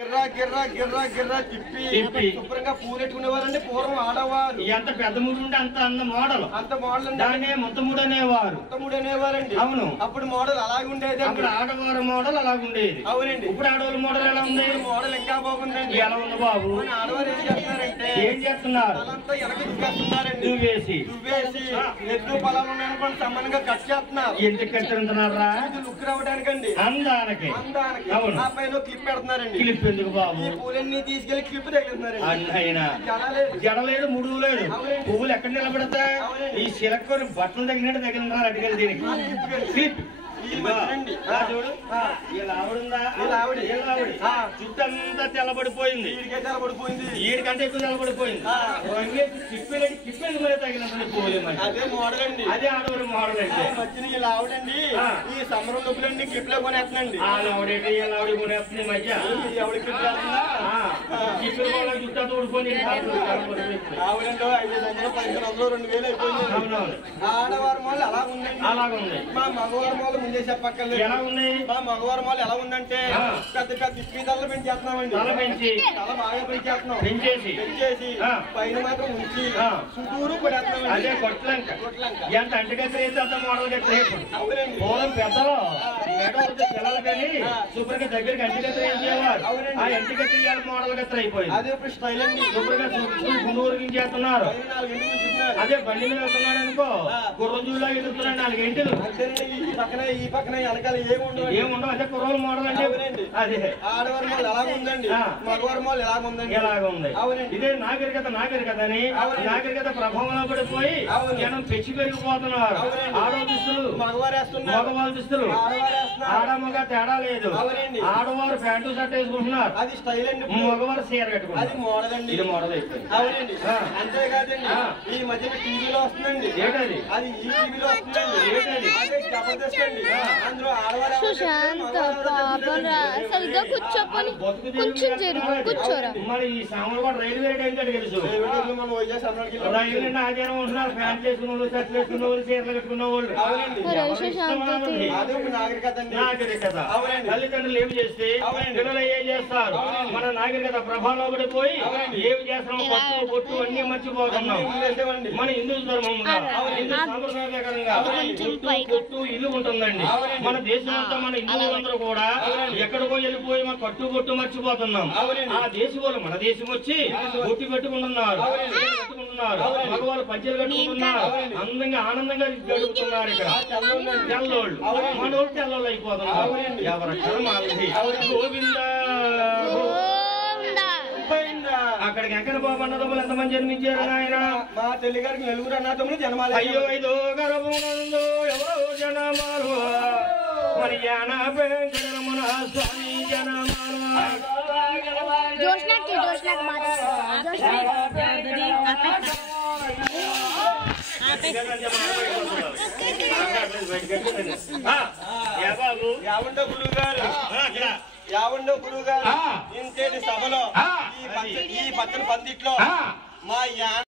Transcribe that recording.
గిర్రా గిర్రా గిర్రా గిర్రా తిప్పి శుభ్రంగా పూలెట్టుకునేవారండి పూర్వం ఆడవారు. ఎంత పెద్ద మూడు ఉంటే అంత మోడల్ దాన్ని మొత్తముడు అనేవారు. అనేవారండి. అవును, అప్పుడు మోడల్ అలాగే ఉండేది. అప్పుడు ఆడవారు మోడల్ అలాగ ఉండేది. అవునండి. ఇప్పుడు ఆడవాళ్ళ మోడల్ ఎలా ఉంది? మోడల్ ఇంకా బాగుందండి. ఎలా ఉంది బాబు? ఆడవారు ఏం చేస్తున్నారంటే చేస్తున్నారు? తలంతా వెనక దువ్వేస్తున్నారండి. దువ్వేసి ఎద్దు పొలాలు అనుకోండి సమానంగా కట్ చేస్తున్నారు. ఎందుకు కట్టుకుంటున్నారా? లుక్ రావడానికండి, అందానికి. ఆ పైన క్లిప్ పెడుతున్నారండి. క్లిప్ ఎందుకు బాబు? ఈ పూలన్నీ తీసుకెళ్లి క్లిప్ తగిలిస్తున్నారండి. అయినా జడలేదు, ముడుగు లేదు, పువ్వులు ఎక్కడ నిలబడతాయి? ఈ సిలక్కొని బట్టలు తగినట్టు తగిలినారు అటుకెళ్ళి దీనికి క్లిప్. చూడు, చుట్టంతా తెల్లబడిపోయింది, వీడికంటే ఎక్కువ తెల్లబడిపోయింది. అదే మోడల్ అండి, అదే ఆడవారి మోడల్ అంటే. మధ్యన ఆవిడండి ఈ సమ్మరం డబ్బులండి క్లిప్ లో కొనేస్తుందండి. ఆవిడేటి ఆవిడ కొనేస్తుంది మధ్య ఎవరి క్లిప్ వేస్తుందా? చుట్టా ఊడిపోయి ఆవిడంలో 500, 1500, 2000 అయిపోయింది. ఆడవారి మోడల్ అలా ఉందండి. అలాగుంది. మా మగవారి మోడల్ ముందే చెప్పక్కర్లేదు. ఎలా ఉంది? మా మగవారి మోడల్ ఎలా ఉందంటే పెద్ద పెద్ద ఇస్పీతలు పెంచేస్తున్నామండి. తల బాగా పెంచేస్తున్నాం. పెంచేసి పైన మాత్రం ఉంచి చుట్టూరు కొడేస్తున్నాం. అదే కొట్లంక. ఎంత అంటగత్తి అంత మోడల్ గట్టి. పూలం పెద్దలు పిల్లలు కానీ శుభ్రంగా దగ్గరికి అంటిగత్తి వేసేవారు. ఆ అంటిగత్తి మోడల్ గత్తి అయిపోయింది. అదే ఇప్పుడు స్టైల్ అండి. శుభ్రంగా గుండూరుకించేస్తున్నారు. అదే బండి మీద వెళ్తున్నాడు అనుకో, గుర్రజుల్లో ఎదుగుతున్నాడు 4 గంటలు. ఈ పక్కన వెనకాల ఏముండవు. అదే కుర్రోల మోడల్ అంటే. అదే ఆడవారి మోడల్ ఎలా ఉందండి, మగవారి మోడల్ ఎలా ఉందండి. ఎలాగ ఉంది. ఇదే నాగరికత అని నాగరికత ప్రభావంలో పడిపోయి జనం పెంచి పెరిగిపోతున్నారు. ఆడవ దుస్తులు మగవాళ్ళ దుస్తులు, ఆడమగ తేడా లేదు. ఆడవారు ప్యాంటు షర్ట్ వేసుకుంటున్నారు, అది స్టైల్ అండి. మగవారు చీర కట్టుకుంటారు, అది మోడల్ అండి. ఇది మోడల్ అయిపోయింది. అవునండి. అంతేకాదండి ఈ మధ్యన టీవీలో వస్తుందండి. ఏంటది? అది ఈ టీవీలో వస్తుందండి. ఏంటది? అదే జబర్దస్త్ అండి. అందులో ఆడవారు సరిగ్గా కూర్చోపోని కొంచెం జరుగు, కూర్చోరా. మరి ఈ సామాన్లు కూడా రైల్వే ఏంటంటే తెలుసు. రైలు ఆచారం ఉంటున్నారు. ఫ్యాంట్లు వేసుకున్న వాళ్ళు, షర్ట్లు వేసుకున్న వాళ్ళు, చీరలు కట్టుకున్న వాళ్ళు. నాగరికత. తల్లిదండ్రులు ఏమి చేస్తే పిల్లలు ఏం చేస్తారు? మన నాగరికత ప్రభావంలో పడిపోయి ఏమి చేస్తున్నాం? పట్టు పొట్టు అన్ని మర్చిపోతున్నాం. మన హిందూ ధర్మంగా హిందూ సాంప్రదాయకరంగా పొట్టు ఇల్లు ఉంటుందండి. మన దేశం అంతా మన హిందువులందరూ కూడా ఎక్కడికో వెళ్ళిపోయి మన కట్టు పొట్టు మర్చిపోతున్నాం. ఆ దేశం వాళ్ళు మన దేశం వచ్చి బొట్టు పెట్టుకుంటున్నారు, మగవాళ్ళు పంచెలు కట్టుకుంటున్నారు, అందంగా ఆనందంగా గడుపుతున్నారు. ఇక్కడ తెల్లోళ్ళు, మనోళ్ళు తెల్లోళ్ళు అయిపోతున్నారు. ఎవరక్కడ గోవిందా అక్కడికి ఎక్కడ బాబు అన్నదమ్ములు ఎంతమంది జన్మించారు ఆయన? మా తల్లి గారికి 4 అన్నదమ్ములు జన్మాలు. అయ్యో 5 గర్భమునందు ఎవరో జనమాలు, మరి మన స్వామి జనమాలు. యావండో గురువు గారు ఇంతేటి సభలో ఈ పచ్చని పందిట్లో మా